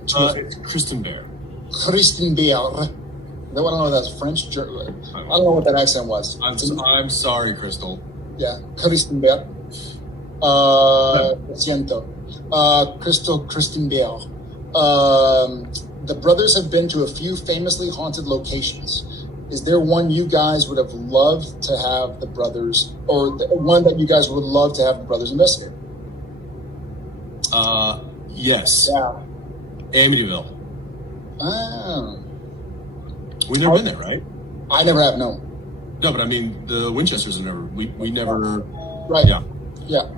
name? It's Kristen Bear. Kristen Bear. I don't know if that's French. I don't know what that accent was. I'm sorry, Crystal. Yeah, Kristen Bear. Siento. Kristen Bear. The brothers have been to a few famously haunted locations. Is there one you guys would have loved to have the brothers, or one that you guys would love to have the brothers investigate? Yes. Yeah. Amityville. Oh. We've never been there, right? I never have, no. No, but I mean, the Winchesters have never, we never. Right. Yeah. Yeah.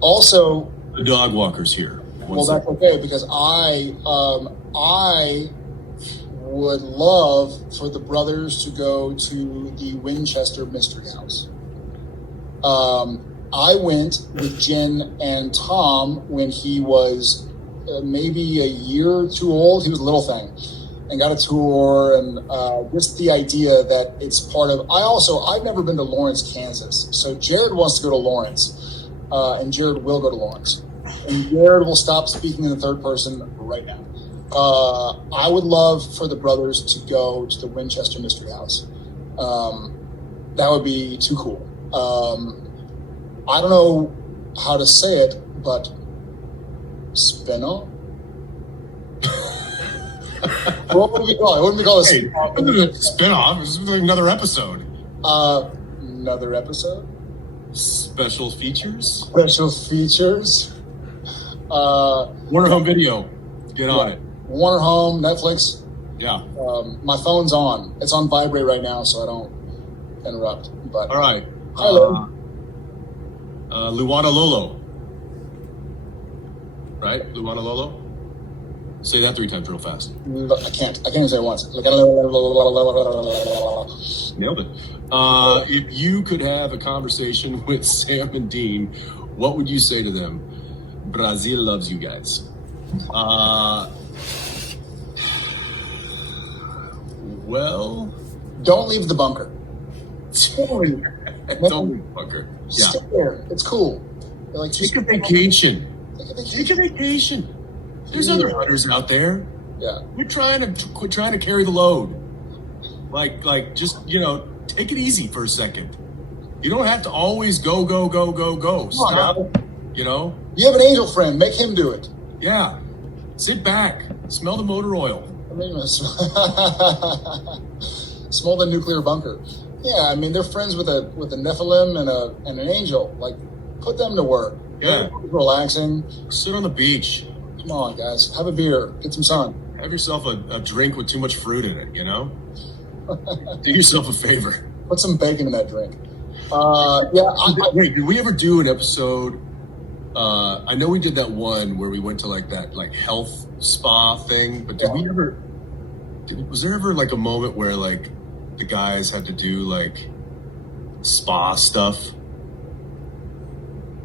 Also. The dog walker's here. Well, that's okay, because I would love for the brothers to go to the Winchester Mystery House. I went with Jen and Tom when he was maybe a year or two old. He was a little thing, and got a tour, and just the idea that it's part of. I've never been to Lawrence, Kansas, so Jared wants to go to Lawrence, and Jared will go to Lawrence, and Jared will stop speaking in the third person right now. I would love for the brothers to go to the Winchester Mystery House. That would be too cool. I don't know how to say it, but spin-off? What would we call it? What would we call it? Spin-off? This is like another episode. Another episode? Special features? Special features. Warner Home Video. Get on it. Warner Home, Netflix. Yeah. My phone's on. It's on vibrate right now, so I don't interrupt. But all right. Hello. Luana Lolo. Right? Luana Lolo? Say that 3 times real fast. I can't even say it once. Nailed it. If you could have a conversation with Sam and Dean, what would you say to them? Brazil loves you guys. Well, don't leave the bunker. Don't leave the bunker. Yeah. Stay there. It's cool. Like, take a vacation. Take a vacation. There's other hunters out there. Yeah. We're trying to quit trying to carry the load. Like just, take it easy for a second. You don't have to always go. Stop. You have an angel friend. Make him do it. Yeah. Sit back. Smell the motor oil. Smell the nuclear bunker. Yeah, I mean, they're friends with a Nephilim and an angel. Like, put them to work. Yeah. Relaxing. Sit on the beach. Come on, guys. Have a beer. Get some sun. Have yourself a drink with too much fruit in it, Do yourself a favor. Put some bacon in that drink. Wait, did we ever do an episode? I know we did that one where we went to that health spa thing, but did we ever? Was there ever a moment where the guys had to do spa stuff?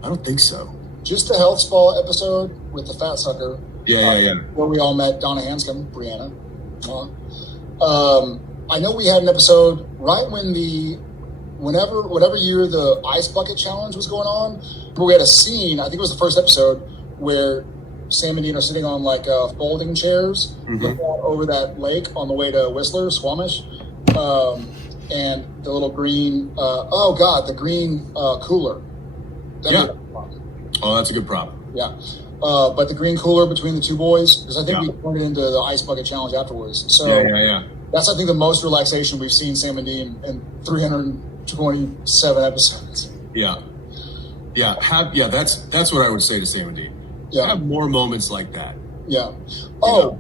I don't think so. Just the health spa episode with the fat sucker. Yeah. Where we all met Donna Hanscom, Brianna. I know we had an episode right when whatever year the ice bucket challenge was going on, where we had a scene, I think it was the first episode, where Sam and Dean are sitting on folding chairs, looking out over that lake on the way to Whistler, Squamish, and the little green, the green cooler. Oh, that's a good prop. Yeah. But the green cooler between the two boys, because I think we turned it into the ice bucket challenge afterwards. So yeah. That's, I think, the most relaxation we've seen Sam and Dean in 327 episodes. Yeah. That's what I would say to Sam and Dean. Yeah. Have more moments like that. Yeah.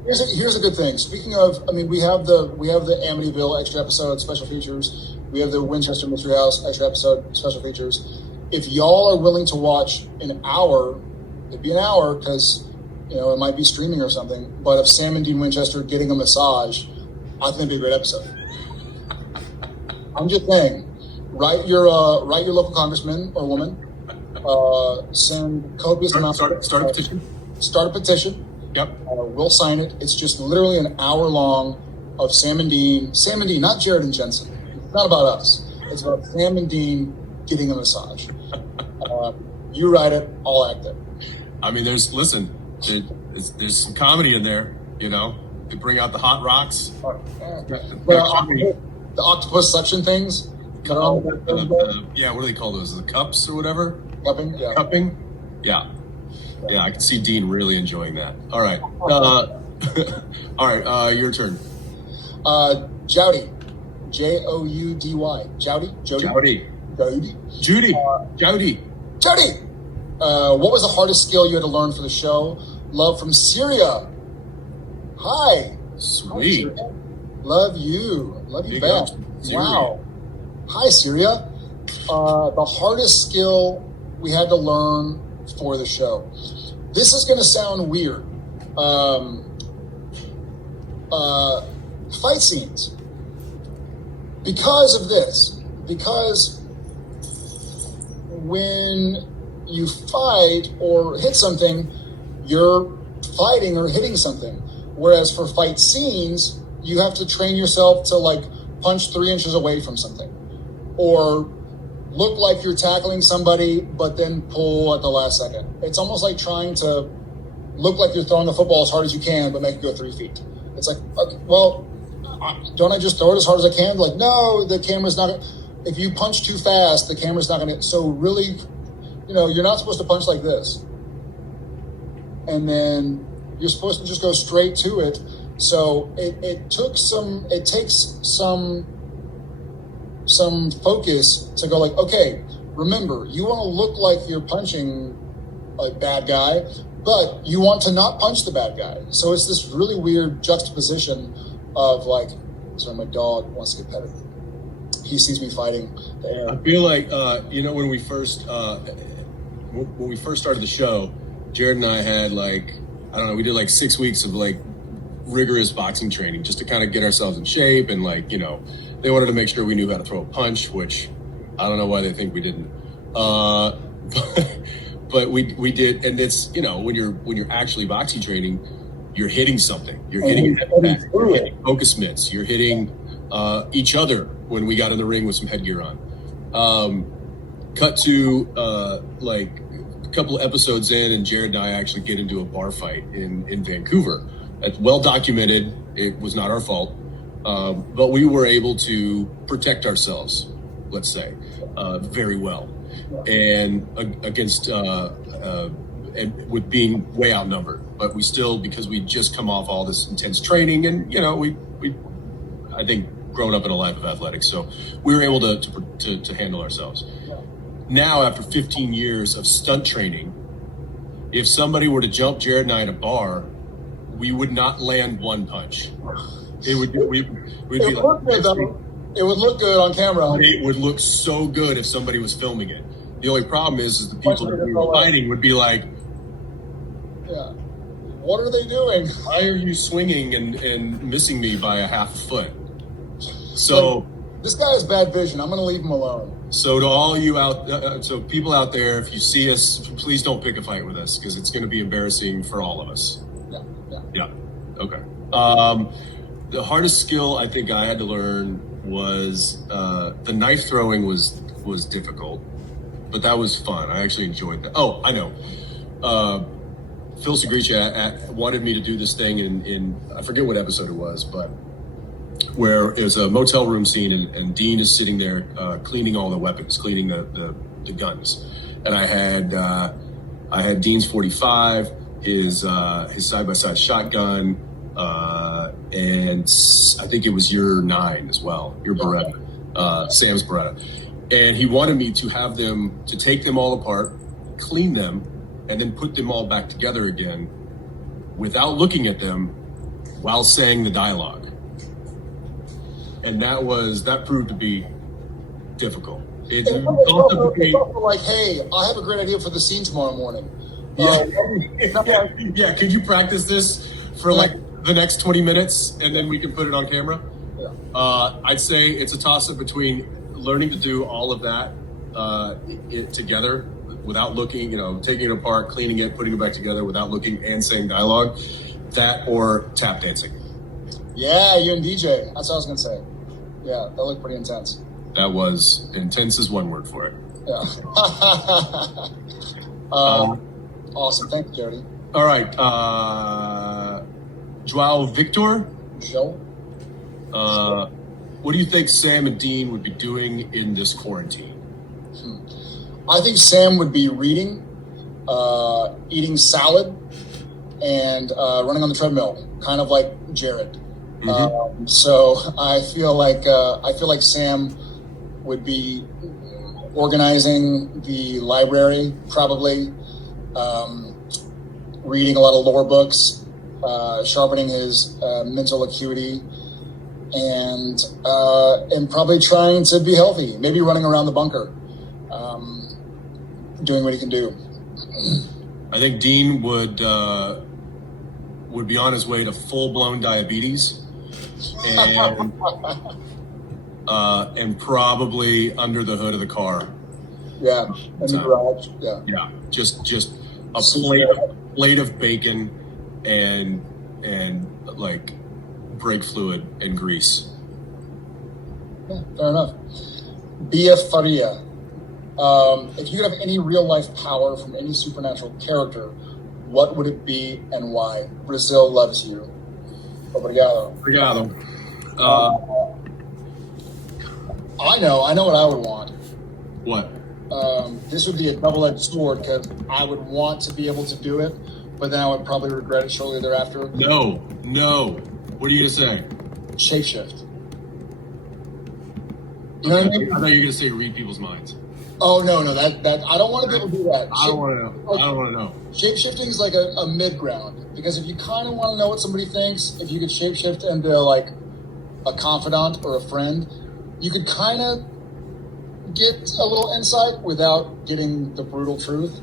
Here's a good thing. Speaking of, we have the Amityville extra episode special features. We have the Winchester Mystery House extra episode special features. If y'all are willing to watch an hour, it'd be an hour because it might be streaming or something. But of Sam and Dean Winchester getting a massage, I think it'd be a great episode. I'm just saying, write your local congressman or woman. Send copious amounts. Start a petition. Start a petition. Yep. We'll sign it. It's just literally an hour long of Sam and Dean, not Jared&Jensen. It's not about us. It's about Sam and Dean getting a massage. You write it, I'll act it. there's some comedy in there, you know. They bring out the hot rocks. The octopus suction things. Yeah, what do they call those? The cups or whatever? Cupping? Yeah. Cupping? Yeah. Yeah, I can see Dean really enjoying that. All right. All right, your turn. Jowdy. Joudy. Jowdy? Jody? Judy. Jowdy. Jowdy! What was the hardest skill you had to learn for the show? Love from Syria. Hi. Sweet. Hi, love you. Love you Big back. ups, Wow. Hi, Syria. The hardest skill we had to learn for the show. This is going to sound weird. Fight scenes. Because of this. Because when you fight or hit something, you're fighting or hitting something. Whereas for fight scenes, you have to train yourself to like punch 3 inches away from something. Or look like you're tackling somebody, but then pull at the last second. It's almost like trying to look like you're throwing the football as hard as you can, but make it go 3 feet. It's like, okay, well, don't I just throw it as hard as I can? Like, no, the camera's not going to. If you punch too fast, the camera's not going to. So really, you're not supposed to punch like this. And then you're supposed to just go straight to it. So it takes some focus to go like, okay, remember, you want to look like you're punching a bad guy, but you want to not punch the bad guy. So it's this really weird juxtaposition of like, sorry, my dog wants to get petted. He sees me fighting the air. I feel like, when we first started the show, Jared and I had we did like 6 weeks of like rigorous boxing training just to kind of get ourselves in shape. And they wanted to make sure we knew how to throw a punch, which I don't know why they think we didn't. But we did. And it's, when you're actually boxing training, you're hitting something. You're hitting focus mitts. You're hitting each other when we got in the ring with some headgear on. Cut to a couple of episodes in, and Jared and I actually get into a bar fight in Vancouver. It's well documented. It was not our fault, but we were able to protect ourselves, let's say, very well, and against and with being way outnumbered. But we still, because we just come off all this intense training, and we I think grown up in a life of athletics, so we were able to handle ourselves. Now, after 15 years of stunt training, if somebody were to jump Jared and I in a bar, we would not land one punch. It would be like, it would look good on camera. It would look so good if somebody was filming it. The only problem is the people that we were fighting would be like, yeah, what are they doing? Why are you swinging and missing me by a half a foot? So this guy has bad vision. I'm going to leave him alone. So to all you so people out there, if you see us, please don't pick a fight with us, because it's going to be embarrassing for all of us. Yeah. Okay. The hardest skill I think I had to learn was the knife throwing was difficult, but that was fun. I actually enjoyed that. Oh, I know. Phil Segricia wanted me to do this thing in I forget what episode it was, but where it was a motel room scene, and Dean is sitting there cleaning all the weapons, cleaning the guns. And I had Dean's .45, his side-by-side shotgun, and I think it was your 9 as well, your Beretta, Sam's Beretta. And he wanted me to have them, to take them all apart, clean them, and then put them all back together again without looking at them while saying the dialogue. And that proved to be difficult. It's also like, hey, I have a great idea for the scene tomorrow morning. Yeah. Could you practice this for the next 20 minutes, and then we can put it on camera? Yeah. I'd say it's a toss-up between learning to do all of that together without looking, taking it apart, cleaning it, putting it back together without looking and saying dialogue, that or tap dancing. Yeah, you and DJ. That's what I was going to say. Yeah, that looked pretty intense. That was intense is one word for it. Yeah. Awesome. Thank you, Jody. All right. Joao Victor. Joe? What do you think Sam and Dean would be doing in this quarantine? I think Sam would be reading, eating salad, and running on the treadmill, kind of like Jared. Mm-hmm. So I feel like Sam would be organizing the library, probably reading a lot of lore books, sharpening his mental acuity, and probably trying to be healthy. Maybe running around the bunker, doing what he can do. I think Dean would be on his way to full-blown diabetes, and probably under the hood of the car. Yeah, in the garage. Yeah. Yeah, just a plate of bacon and like brake fluid and grease. Yeah, fair enough. Bia Faria. If you could have any real life power from any supernatural character, what would it be and why? Brazil loves you. Obrigado. Obrigado. I know what I would want. What? This would be a double-edged sword because I would want to be able to do it, but then I would probably regret it shortly thereafter. No. What are you gonna say? Shapeshift. You know what I mean? I thought you were gonna say read people's minds. Oh no, that I don't want to be able to do that. I don't want to know. Shapeshifting is like a mid ground because if you kind of want to know what somebody thinks, if you could shapeshift into like a confidant or a friend, you could kind of get a little insight without getting the brutal truth.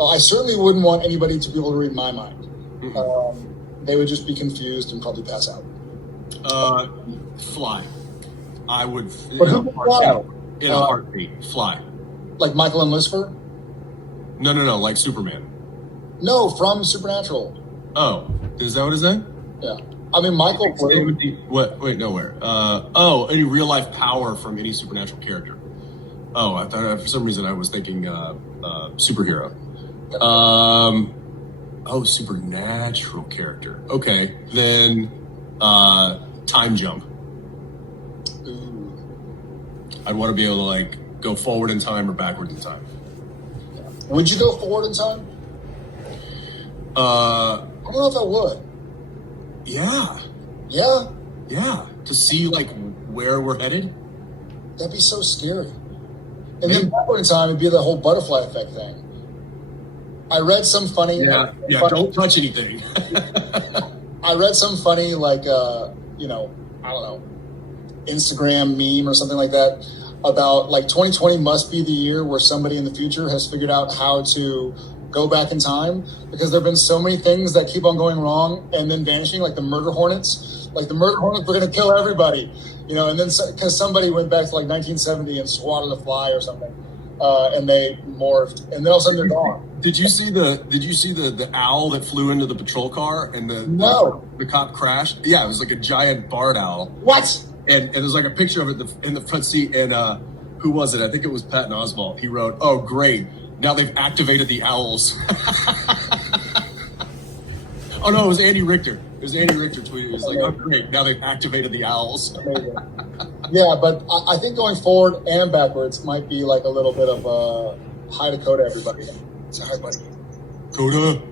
I certainly wouldn't want anybody to be able to read my mind. Mm-hmm. They would just be confused and probably pass out. Fly. I would. But who would fly? In a heartbeat, fly. Like Michael and Lucifer? No, like Superman. No, from Supernatural. Oh, is that what his name? Yeah. I mean, Michael. What? Wait, nowhere. Any real life power from any supernatural character. Oh, I thought for some reason I was thinking superhero. Supernatural character. Okay, then time jump. Ooh. I'd want to be able to like go forward in time or backward in time. Would you go forward in time? I don't know if I would. Yeah. Yeah? To see like where we're headed. That'd be so scary. And then backward in time, it'd be the whole butterfly effect thing. I read some funny... Yeah, don't touch anything. I read some funny, like, I don't know, Instagram meme or something like that about, like, 2020 must be the year where somebody in the future has figured out how to go back in time because there have been so many things that keep on going wrong and then vanishing, like the murder hornets. Like, the murder hornets were going to kill everybody, and then because somebody went back to, like, 1970 and swatted a fly or something, and they morphed, and then all of a sudden they're gone. Did you see the owl that flew into the patrol car and the cop crashed? Yeah, it was like a giant barred owl. What? And there's like a picture of it in the front seat. And who was it? I think it was Patton Oswalt. He wrote, "Oh, great! Now they've activated the owls." Oh no, it was Andy Richter. It was Andy Richter tweeted. It was like, "Oh, great! Now they've activated the owls." Yeah, but I think going forward and backwards might be like a little bit of hi to Coda, everybody. Sorry, buddy. Coda.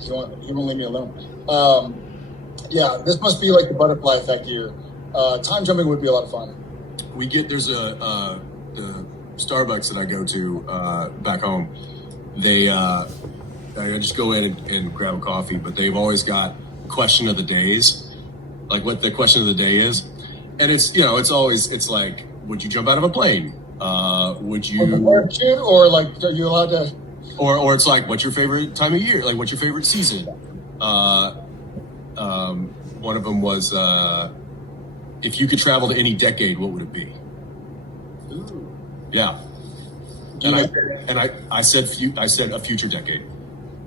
He won't leave me alone. Yeah, this must be like the butterfly effect year. Time jumping would be a lot of fun. There's the Starbucks that I go to back home. I just go in and grab a coffee, but they've always got question of the days, like what the question of the day is, and it's like, would you jump out of a plane? Would you? Or like, are you allowed to? Or it's like, what's your favorite time of year? Like, what's your favorite season? One of them was, if you could travel to any decade, what would it be? Ooh. Yeah. I said a future decade.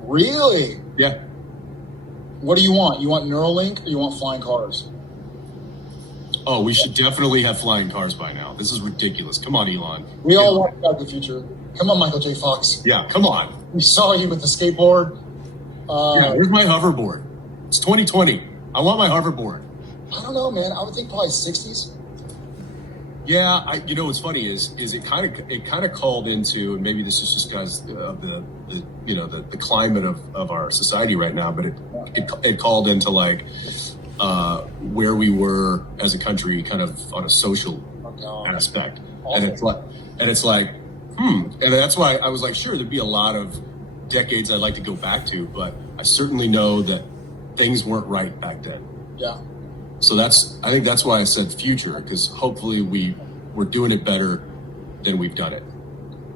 Really? Yeah. What do you want? You want Neuralink or you want flying cars? Oh, we should definitely have flying cars by now. This is ridiculous. Come on, Elon. We all want Back to the Future. Come on, Michael J. Fox. Yeah, come on. We saw you with the skateboard. Yeah, where's my hoverboard? It's 2020. I want my hoverboard. I don't know, man. I would think probably 60s. Yeah, what's funny is it kind of called into, and maybe this is just because of the climate of our society right now, but it called into like where we were as a country, kind of on a social aspect, and it's like, and that's why I was like, sure, there'd be a lot of decades I'd like to go back to, but I certainly know that things weren't right back then. Yeah. So I think that's why I said future, because hopefully we're doing it better than we've done it.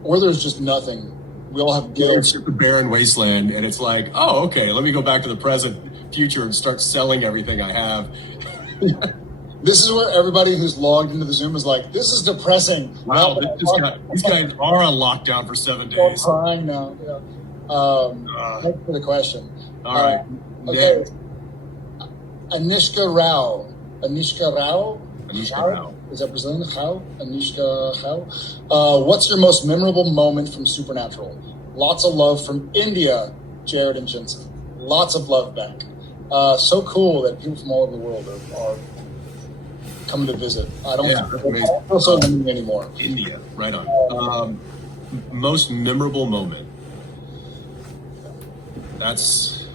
Or there's just nothing. We all have guilt. It's just a barren wasteland, and it's like, oh, okay, let me go back to the present, future, and start selling everything I have. This is where everybody who's logged into the Zoom is like, this is depressing. Wow, these guys are on lockdown for 7 days. I'm crying now. Yeah. Thanks for the question. All right. Okay. Anishka Rao. Is that Brazilian? Anishka Rao. What's your most memorable moment from Supernatural? Lots of love from India, Jared and Jensen. Lots of love back. So cool that people from all over the world are coming to visit. I don't feel so lonely anymore. India, right on. Most memorable moment. That's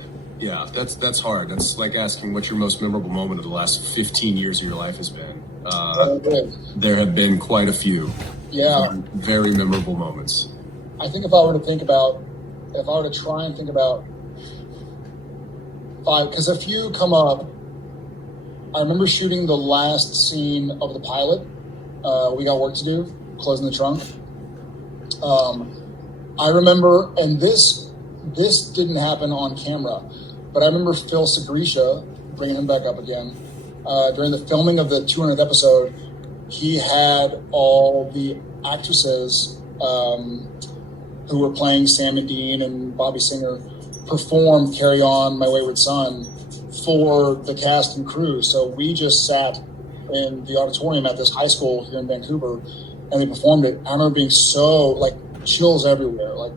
hard. That's like asking what your most memorable moment of the last 15 years of your life has been. There have been quite a few. Yeah. Very memorable moments. I think if I were to try and think about 5, because a few come up. I remember shooting the last scene of the pilot. We got work to do, closing the trunk. I remember, and this didn't happen on camera, but I remember Phil Segrisha, bringing him back up again, during the filming of the 200th episode, he had all the actresses who were playing Sam and Dean and Bobby Singer perform Carry On, My Wayward Son for the cast and crew. So we just sat in the auditorium at this high school here in Vancouver and they performed it. I remember being so, like, chills everywhere. Like,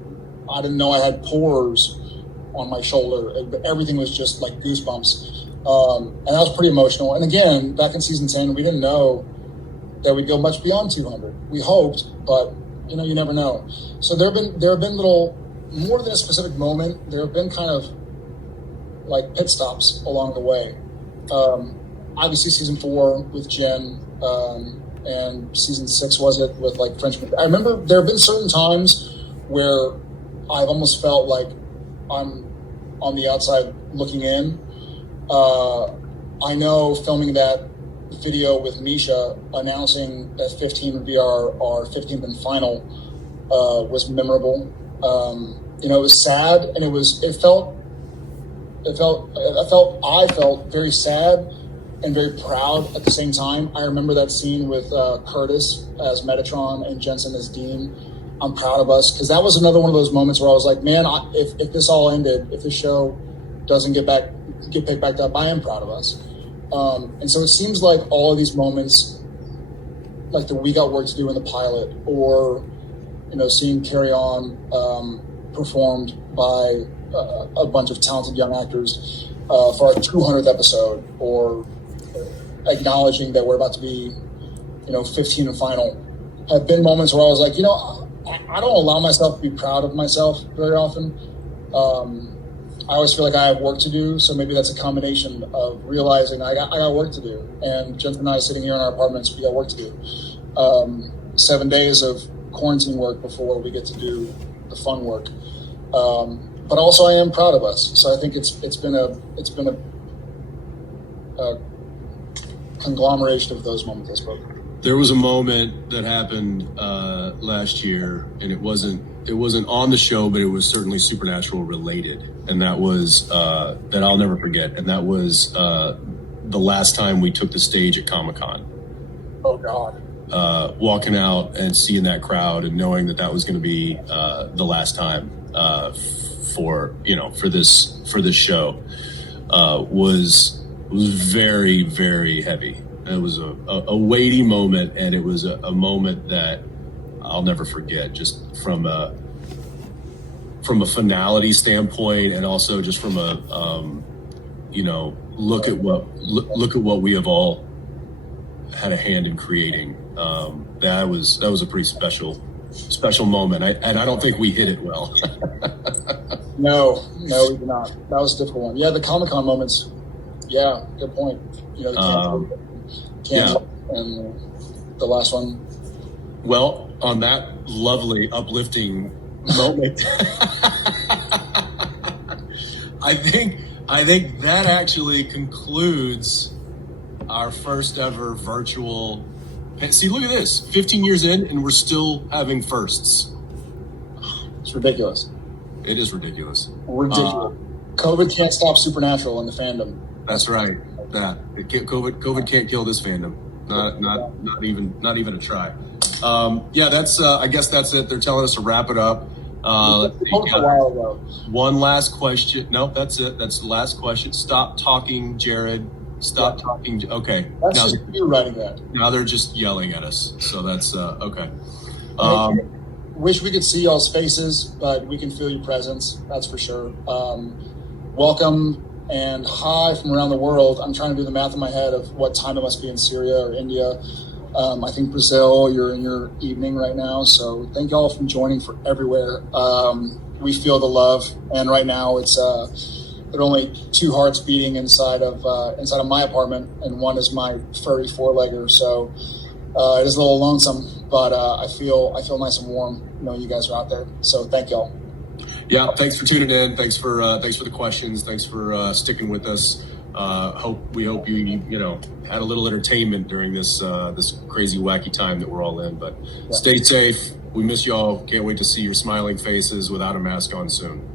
I didn't know I had pores on my shoulder. Everything was just like goosebumps. And that was pretty emotional. And again, back in season 10, we didn't know that we'd go much beyond 200. We hoped, but you never know. So there have been little, more than a specific moment, there have been kind of like pit stops along the way. Obviously season 4 with Jen, and season 6 was it with like Frenchman. I remember there have been certain times where I've almost felt like I'm on the outside looking in. I know filming that video with Misha announcing that 15 would be our 15th and final was memorable. It was sad, and I felt very sad and very proud at the same time. I remember that scene with Curtis as Metatron and Jensen as Dean. I'm proud of us, because that was another one of those moments where I was like, man, if this all ended, if the show doesn't get picked back up, I am proud of us. And so it seems like all of these moments, like the We Got Work to Do in the pilot, or seeing Carry On performed by a bunch of talented young actors for our 200th episode, or acknowledging that we're about to be 15 and final, have been moments where I was like, I don't allow myself to be proud of myself very often. I always feel like I have work to do, so maybe that's a combination of realizing I got work to do. And Jensen and I sitting here in our apartments, we got work to do. 7 days of quarantine work before we get to do the fun work. But also I am proud of us. So I think it's been a conglomeration of those moments, I suppose. There was a moment that happened last year, and it wasn't on the show, but it was certainly Supernatural related, and that was that I'll never forget. And that was the last time we took the stage at Comic-Con. Oh God! Walking out and seeing that crowd, and knowing that was going to be the last time for this show was very, very heavy. It was a weighty moment, and it was a moment that I'll never forget, just from from a finality standpoint, and also just from a look at what we have all had a hand in creating. That was a pretty special moment. I don't think we hit it well. No, we did not. That was a difficult one. Yeah, the Comic-Con moments. Yeah, good point. The camp and the last one. Well, on that lovely, uplifting moment, I think that actually concludes our first ever virtual. See, look at this, 15 years in and we're still having firsts. It's ridiculous. It is ridiculous. Ridiculous. COVID can't stop Supernatural in the fandom. That's right. COVID can't kill this fandom. Not even a try. That's I guess that's it. They're telling us to wrap it up. One last question. Nope, that's it. That's the last question. Stop talking, Jared. Stop talking. Okay. That's just you writing that. Now they're just yelling at us. So that's okay. Wish we could see y'all's faces, but we can feel your presence. That's for sure. Welcome and hi from around the world. I'm trying to do the math in my head of what time it must be in Syria or India. I think Brazil, you're in your evening right now. So thank y'all for joining for everywhere. We feel the love. And right now there are only two hearts beating inside of my apartment. And one is my furry four-legger. So it is a little lonesome, but I feel nice and warm knowing you guys are out there. So thank y'all. Yeah, thanks for tuning in. Thanks for the questions. Thanks for sticking with us. We hope you had a little entertainment during this crazy wacky time that we're all in. But stay safe. We miss y'all. Can't wait to see your smiling faces without a mask on soon.